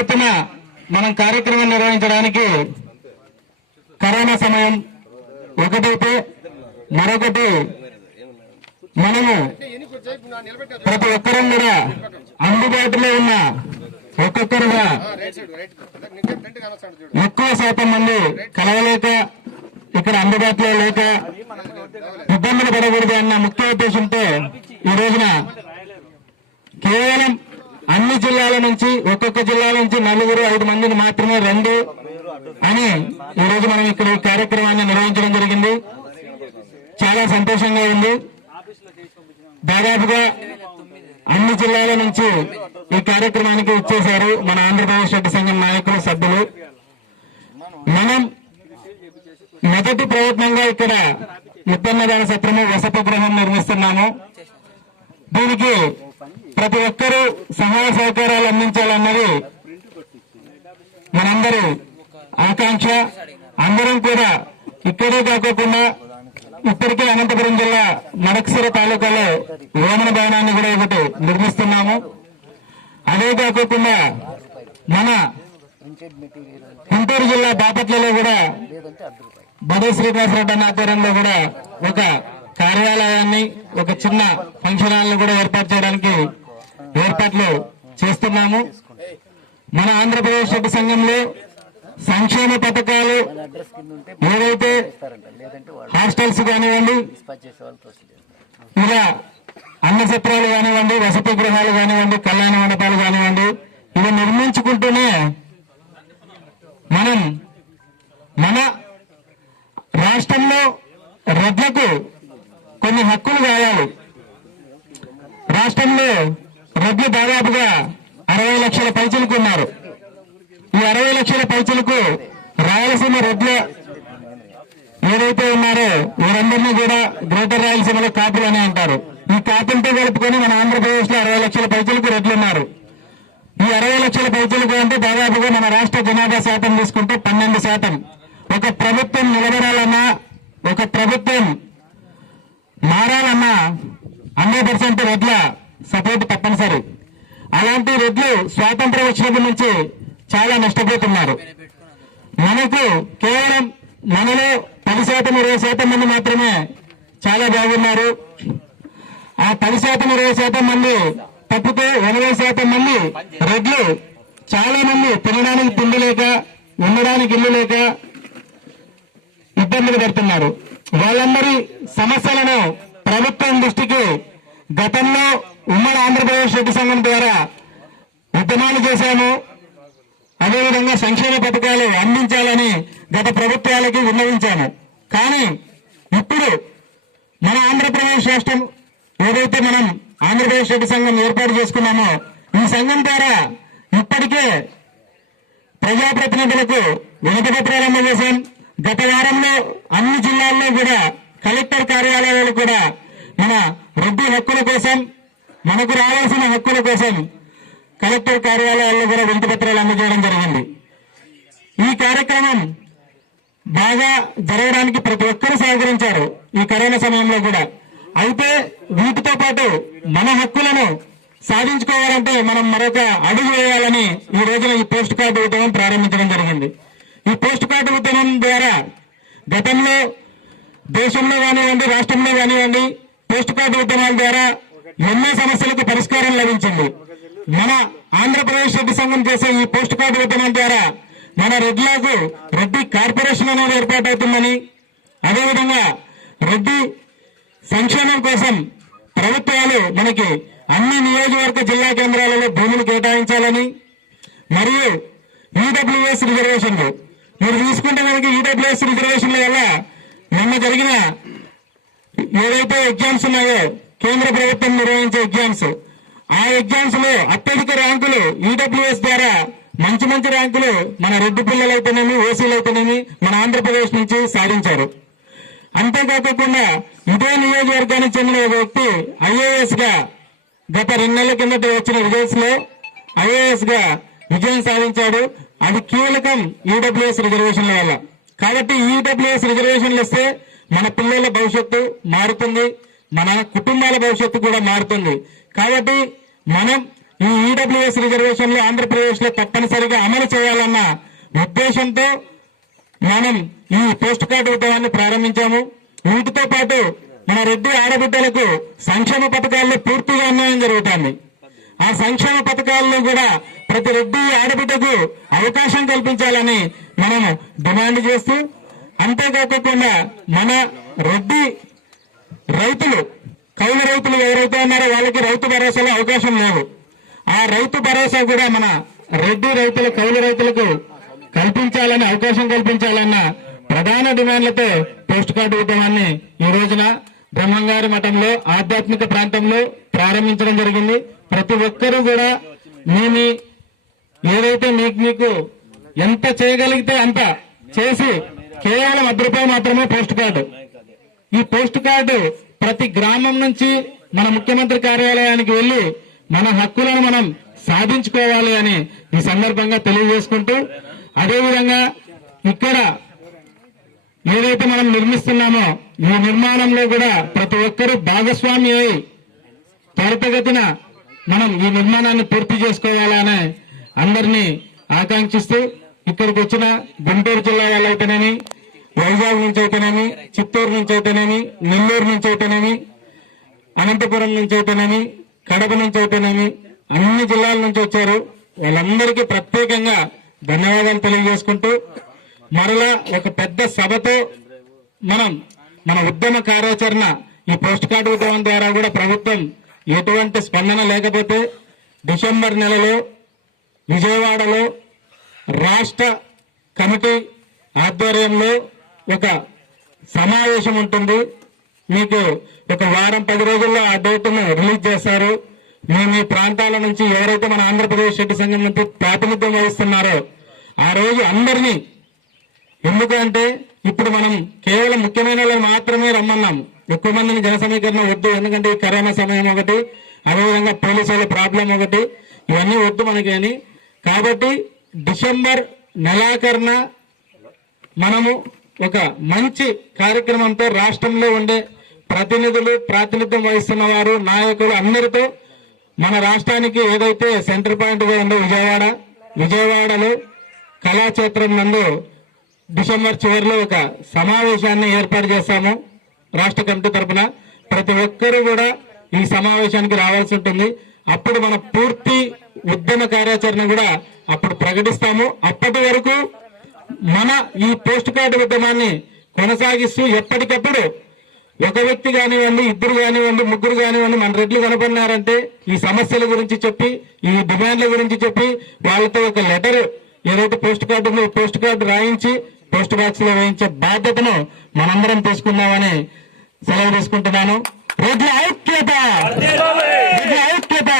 ఎత్తున మనం కార్యక్రమం నిర్వహించడానికి కరోనా సమయం ఒకటైతే, మరొకటి మనము ప్రతి ఒక్కరం కూడా అందుబాటులో ఉన్న ఒక్కొక్కరుగా ఎక్కువ శాతం మంది కలవలేక, ఇక్కడ అందుబాటులో లేక ఇబ్బందులు పడకూడదు అన్న ముఖ్య ఉద్దేశంతో ఈ రోజున కేవలం అన్ని జిల్లాల నుంచి, ఒక్కొక్క జిల్లా నుంచి 4-5 మందిని మాత్రమే రండి అని ఈ రోజు మనం ఇక్కడ ఈ కార్యక్రమాన్ని నిర్వహించడం జరిగింది. చాలా సంతోషంగా ఉంది. దాదాపుగా అన్ని జిల్లాల నుంచి ఈ కార్యక్రమానికి ఇచ్చేశారు మన ఆంధ్రప్రదేశ్ రెడ్డి సంఘం నాయకులు, సభ్యులు. మనం మొదటి ప్రయత్నంగా ఇక్కడ యుద్ధన్నదాన సత్రము, వసతి గృహం నిర్మిస్తున్నాము. దీనికి ప్రతి ఒక్కరూ సహాయ సహకారాలు అందించాలన్నది మనందరి ఆకాంక్ష. అందరం కూడా ఇక్కడే కాకుండా ఇప్పటికే అనంతపురం జిల్లా మడకసిర తాలూకాలో వేమన భవనాన్ని కూడా ఒకటి నిర్మిస్తున్నాము. అదే కాకుండా మన గుంటూరు జిల్లా బాపట్లలో కూడా బడే శ్రీనివాసరెడ్డి అన్న ఆధ్వర్యంలో కూడా ఒక కార్యాలయాన్ని, ఒక చిన్న ఫంక్షన్ హాల్ ని కూడా ఏర్పాటు చేయడానికి ఏర్పాట్లు చేస్తున్నాము. మన ఆంధ్రప్రదేశ్ రెడ్డి సంఘంలో సంక్షేమ పథకాలు ఏవైతే హాస్టల్స్ కానివ్వండి, ఇలా అన్న సత్రాలు కానివ్వండి, వసతి గృహాలు కానివ్వండి, కళ్యాణ మండపాలు కానివ్వండి, ఇవి నిర్మించుకుంటూనే మనం మన రాష్ట్రంలో రెడ్లకు కొన్ని హక్కులు కావాలి. రాష్ట్రంలో రెడ్లు దాదాపుగా 60 లక్షల పైచలకు ఉన్నారు. ఈ 60 లక్షల పైచలకు రాయలసీమ రెడ్లు ఏదైతే ఉన్నారో వీరందరినీ కూడా గ్రేటర్ రాయలసీమలో కాపులు అని అంటారు. ఈ కాపులతో కలుపుకొని మన ఆంధ్రప్రదేశ్ లో 60 లక్షల పైచలకు రెడ్లు ఉన్నారు. ఈ 60 లక్షల పైచలకు అంటే దాదాపుగా మన రాష్ట్ర జనాభా శాతం తీసుకుంటే 12%. ఒక ప్రభుత్వం నిలబడాలన్నా, ఒక ప్రభుత్వం మారాలన్నా 100% రెడ్ల సపోర్ట్ తప్పనిసరి. అలాంటి రెడ్లు స్వాతంత్రం వచ్చినప్పటి నుంచి చాలా నష్టపోతున్నారు. మనకు కేవలం మనలో 10% 20% మంది మాత్రమే చాలా బాగున్నారు. ఆ 10% 20% మంది తప్పితే 80% మంది రెడ్లు చాలా మంది తినడానికి తిండి లేక, ఉండడానికి ఇల్లు లేక ఇబ్బందులు పడుతున్నారు. వాళ్ళందరి సమస్యలను ప్రభుత్వం దృష్టికి గతంలో ఉమ్మడి ఆంధ్రప్రదేశ్ రెడ్డి సంఘం ద్వారా ఉద్యమాలు చేశాము. అదేవిధంగా సంక్షేమ పథకాలు అందించాలని గత ప్రభుత్వాలకి విన్నవించాము. కానీ ఇప్పుడు మన ఆంధ్రప్రదేశ్ రాష్ట్రం ఏదైతే మనం ఆంధ్రప్రదేశ్ రెడ్డి సంఘం ఏర్పాటు చేసుకున్నామో, ఈ సంఘం ద్వారా ఇప్పటికే ప్రజాప్రతినిధులకు వినతి పత్రాలు అందజేశాం. గత వారంలో అన్ని జిల్లాల్లో కూడా కలెక్టర్ కార్యాలయాలు కూడా మన రెడ్డి హక్కుల కోసం, మనకు రావాల్సిన హక్కుల కోసం కలెక్టర్ కార్యాలయాల్లో కూడా వినతి పత్రాలు అందజేయడం జరిగింది. ఈ కార్యక్రమం బాగా జరగడానికి ప్రతి ఒక్కరూ సహకరించారు ఈ కరోనా సమయంలో కూడా. అయితే వీటితో పాటు మన హక్కులను సాధించుకోవాలంటే మనం మరొక అడుగు వేయాలని ఈ రోజున ఈ పోస్ట్ కార్డు ఉద్యమం ప్రారంభించడం జరిగింది. ఈ పోస్ట్ కార్డు ఉద్యమం ద్వారా గతంలో దేశంలో కానివ్వండి, రాష్ట్రంలో కానివ్వండి, పోస్ట్ కార్డు ఉద్యమాల ద్వారా ఎన్నో సమస్యలకు పరిష్కారం లభించింది. మన ఆంధ్రప్రదేశ్ రెడ్డి సంఘం చేసే ఈ పోస్ట్ కార్డు ఉద్యమం ద్వారా మన రెడ్లకు రెడ్డి కార్పొరేషన్ అనేది ఏర్పాటవుతుందని, అదేవిధంగా రెడ్డి సంక్షేమం కోసం ప్రభుత్వాలు మనకి అన్ని నియోజకవర్గ జిల్లా కేంద్రాలలో భూములు కేటాయించాలని, మరియు ఈడబ్ల్యూఎస్ రిజర్వేషన్లు మీరు తీసుకుంటే మనకి ఈడబ్ల్యూఎస్ రిజర్వేషన్ల వల్ల నిన్న జరిగిన ఏదైతే ఎగ్జామ్స్ ఉన్నాయో కేంద్ర ప్రభుత్వం నిర్వహించే ఎగ్జామ్స్, ఆ ఎగ్జామ్స్ లో అత్యధిక ర్యాంకులు ఈడబ్ల్యూఎస్ ద్వారా మంచి మంచి ర్యాంకులు మన రెడ్డి పిల్లలు అయితేనేమి, ఓసీలు అయితేనేమి మన ఆంధ్రప్రదేశ్ నుంచి సాధించారు. అంతేకాకుండా ఇదే నియోజకవర్గానికి చెందిన ఒక వ్యక్తి ఐఏఎస్ గా గత 2 నెలల కిందట వచ్చిన రిజల్ట్స్ లో ఐఏఎస్ గా విజయం సాధించాడు. అది కీలకం ఈడబ్ల్యూఎస్ రిజర్వేషన్ల వల్ల. కాబట్టి ఈడబ్ల్యూఎస్ రిజర్వేషన్లు ఇస్తే మన పిల్లల భవిష్యత్తు మారుతుంది, మన కుటుంబాల భవిష్యత్తు కూడా మారుతుంది. కాబట్టి మనం ఈ ఈడబ్ల్యూఎస్ రిజర్వేషన్లు ఆంధ్రప్రదేశ్ లో తప్పనిసరిగా అమలు చేయాలన్న ఉద్దేశంతో మనం ఈ పోస్ట్ కార్డు ఉద్యమాన్ని ప్రారంభించాము. వీటితో పాటు మన రెడ్డి ఆడబిడ్డలకు సంక్షేమ పథకాల్లో పూర్తిగా అన్యాయం జరుగుతుంది. ఆ సంక్షేమ పథకాల్లో కూడా ప్రతి రెడ్డి ఆడబిడ్డకు అవకాశం కల్పించాలని మనం డిమాండ్ చేస్తూ, అంతేకాకుండా మన రెడ్డి రైతులు కౌలు రైతులు ఎవరైతే ఉన్నారో వాళ్ళకి రైతు భరోసాలో అవకాశం లేదు. ఆ రైతు భరోసా కూడా మన రెడ్డి రైతులు కౌలు రైతులకు కల్పించాలని, అవకాశం కల్పించాలన్న ప్రధాన డిమాండ్లతో పోస్ట్ కార్డు ఉద్యమాన్ని ఈ రోజున బ్రహ్మంగారి మఠంలో ఆధ్యాత్మిక ప్రాంతంలో ప్రారంభించడం జరిగింది. ప్రతి ఒక్కరూ కూడా మీ ఏదైతే మీకు ఎంత చేయగలిగితే అంత చేసి కేవలం ₹1 మాత్రమే పోస్ట్ కార్డు. ఈ పోస్ట్ కార్డు ప్రతి గ్రామం నుంచి మన ముఖ్యమంత్రి కార్యాలయానికి వెళ్లి మన హక్కులను మనం సాధించుకోవాలి అని ఈ సందర్భంగా తెలియజేసుకుంటూ, అదేవిధంగా ఇక్కడ ఏదైతే మనం నిర్మిస్తున్నామో ఈ నిర్మాణంలో కూడా ప్రతి ఒక్కరూ భాగస్వామి అయి త్వరితగతిన మనం ఈ నిర్మాణాన్ని పూర్తి చేసుకోవాలని అందరినీ ఆకాంక్షిస్తూ, ఇక్కడికి వచ్చిన గుంటూరు జిల్లా వాళ్ళైతేనేమి, వైజాగ్ నుంచి అయితేనేమి, చిత్తూరు నుంచి అయితేనేమి, నెల్లూరు నుంచి అయితేనేమి, అనంతపురం నుంచి అయితేనేమి, కడప నుంచి అయితేనేమి, అన్ని జిల్లాల నుంచి వచ్చారు. వాళ్ళందరికీ ప్రత్యేకంగా ధన్యవాదాలు తెలియజేసుకుంటూ, మరలా ఒక పెద్ద సభతో మనం మన ఉద్యమ కార్యాచరణ ఈ పోస్ట్ కార్డు ఉద్యమం ద్వారా కూడా ప్రభుత్వం ఎటువంటి స్పందన లేకపోతే డిసెంబర్ నెలలో విజయవాడలో రాష్ట్ర కమిటీ ఆధ్వర్యంలో ఒక సమావేశం ఉంటుంది. మీకు ఒక వారం 10 రోజుల్లో ఆ డేట్ను రిలీజ్ చేస్తారు. మీ ప్రాంతాల నుంచి ఎవరైతే మన ఆంధ్రప్రదేశ్ రెడ్డి సంఘం నుంచి ప్రాతినిధ్యం వహిస్తున్నారో ఆ రోజు అందరినీ, ఎందుకంటే ఇప్పుడు మనం కేవలం ముఖ్యమైన వాళ్ళు మాత్రమే రమ్మన్నాము, ఎక్కువ మందిని జన సమీకరణ వద్దు. ఎందుకంటే ఈ కరోనా సమయం ఒకటి, అదేవిధంగా పోలీసుల ప్రాబ్లం ఒకటి, ఇవన్నీ వద్దు మనకి అని. కాబట్టి డిసెంబర్ నెలాఖరున మనము ఒక మంచి కార్యక్రమంతో రాష్ట్రంలో ఉండే ప్రతినిధులు, ప్రాతినిధ్యం వహిస్తున్న వారు, నాయకులు అందరితో మన రాష్ట్రానికి ఏదైతే సెంటర్ పాయింట్ గా ఉందో విజయవాడలో కళాక్షేత్రం నందు డిసెంబర్ చివరిలో ఒక సమావేశాన్ని ఏర్పాటు చేస్తాము. రాష్ట్ర కమిటీ తరఫున ప్రతి ఒక్కరూ కూడా ఈ సమావేశానికి రావాల్సి ఉంటుంది. అప్పుడు మన పూర్తి ఉద్యమ కార్యాచరణ కూడా అప్పుడు ప్రకటిస్తాము. అప్పటి వరకు మన ఈ పోస్ట్ కార్డు ఉద్యమాన్ని కొనసాగిస్తూ ఎప్పటికప్పుడు ఒక వ్యక్తి కానివ్వండి, 2 కానివ్వండి, 3 కానివ్వండి, మన రెడ్లు కనపడినారంటే ఈ సమస్యల గురించి చెప్పి, ఈ డిమాండ్ల గురించి చెప్పి వాళ్ళతో ఒక లెటర్ ఏదైతే పోస్ట్ కార్డు ఉందో పోస్ట్ కార్డు రాయించి పోస్ట్ బాక్స్ లో వేయించే బాధ్యతను మనందరం తీసుకుందామని సెలవు తీసుకుంటున్నాను. రెడ్ల ఐక్యత, రెడ్ల ఐక్యత.